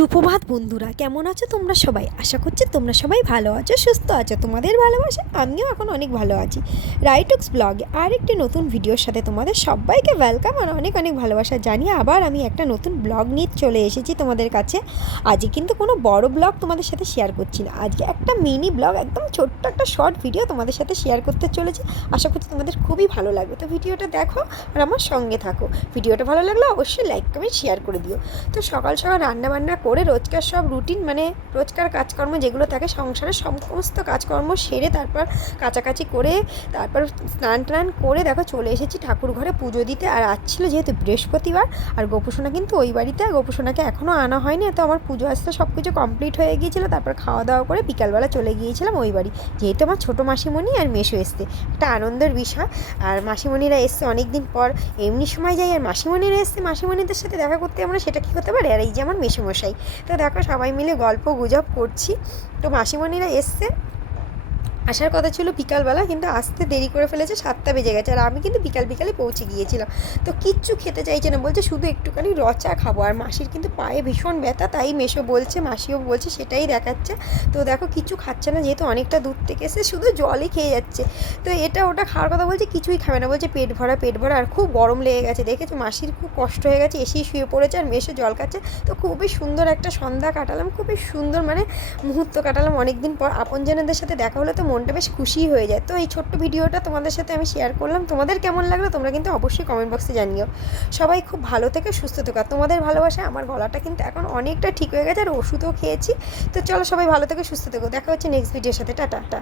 সুপ্রভাত বন্ধুরা, কেমন আছো তোমরা সবাই? আশা করছি তোমরা সবাই ভালো আছো, সুস্থ আছো। তোমাদের ভালোবাসা আমিও এখন অনেক ভালো আছি। রাইটুক্স ব্লগে আর একটি নতুন ভিডিওর সাথে তোমাদের সবাইকে ওয়েলকাম আর অনেক অনেক ভালোবাসা জানিয়ে আবার আমি একটা নতুন ব্লগ নিয়ে চলে এসেছি তোমাদের কাছে। আজকে কিন্তু কোনো বড় ব্লগ তোমাদের সাথে শেয়ার করছি না, আজকে একটা মিনি ব্লগ, একদম ছোট্ট একটা শর্ট ভিডিও তোমাদের সাথে শেয়ার করতে চলেছি। আশা করছি তোমাদের খুবই ভালো লাগবে। তো ভিডিওটা দেখো আর আমার সঙ্গে থাকো। ভিডিওটা ভালো লাগলে অবশ্যই লাইক কমেন্ট শেয়ার করে দিও। তো সকাল সকাল রান্নাবান্না করে রোজকার সব রুটিন, মানে রোজকার কাজকর্ম যেগুলো থাকে সংসারের সমস্ত কাজকর্ম সেরে তারপর কাচাকাচি করে তারপর স্নান টান করে দেখো চলে এসেছি ঠাকুর ঘরে পুজো দিতে। আর আজ ছিল যেহেতু বৃহস্পতিবার, আর গোপুসোনা কিন্তু ওই বাড়িতে, গোপুসোনাকে এখনও আনা হয়নি। তো আমার পুজো আসতে সব কিছু কমপ্লিট হয়ে গিয়েছিলো। তারপর খাওয়া দাওয়া করে বিকালবেলা চলে গিয়েছিলাম ওই বাড়ি, যেহেতু আমার ছোটো মাসিমণি আর মেসো এসছে, একটা আনন্দের বিষয়। আর মাসিমণিরা এসছে অনেক দিন পর, এমনি সময় যাই আর মাসিমণিরা এসছে, মাসিমণিদের সাথে দেখা করতে আমরা, সেটা কী হতে পারে। আর এই যে আমার মেসোমশাই, তো দেখো সবাই মিলে গল্প গুজব করছি। তো মাসিমণিরা এসছে, আসার কথা ছিল বিকালবেলা, কিন্তু আসতে দেরি করে ফেলেছে, 7টা বেজে গেছে। আর আমি কিন্তু বিকালে পৌঁছে গিয়েছিলাম। তো কিচ্ছু খেতে চাইছে না, বলছে শুধু একটুখানি রচা খাবো। আর মাসির কিন্তু পায়ে ভীষণ ব্যথা, তাই মেসো বলছে, মাসিও বলছে, সেটাই দেখাচ্ছে। তো দেখো কিছু খাচ্ছে না, যেহেতু অনেকটা দূর থেকে এসে শুধু জলই খেয়ে যাচ্ছে। তো এটা ওটা খাওয়ার কথা বলছে, কিছুই খাবে না, বলছে পেট ভরা। আর খুব গরম লেগে গেছে, দেখেছো মাসির খুব কষ্ট হয়ে গেছে, এসেই শুয়ে পড়েছে আর মেসো জল খাচ্ছে। তো খুবই সুন্দর একটা সন্ধ্যা কাটালাম, খুবই সুন্দর মানে মুহূর্ত কাটালাম। অনেকদিন পর আপনজনদের সাথে দেখা হলে তো মনটা বেশ খুশি হয়ে যায়। তো এই ছোট্ট ভিডিওটা তোমাদের সাথে আমি শেয়ার করলাম। তোমাদের কেমন লাগলো তোমরা কিন্তু অবশ্যই কমেন্ট বক্সে জানিও। সবাই খুব ভালো থেকে সুস্থ থেকো। তোমাদের ভালোবাসা আমার গলাটা কিন্তু এখন অনেকটা ঠিক হয়ে গেছে, আর ওষুধও খেয়েছি। তো চলো সবাই ভালো থেকে সুস্থ থেকো, দেখা হচ্ছে নেক্সট ভিডিওর সাথে। টাটা।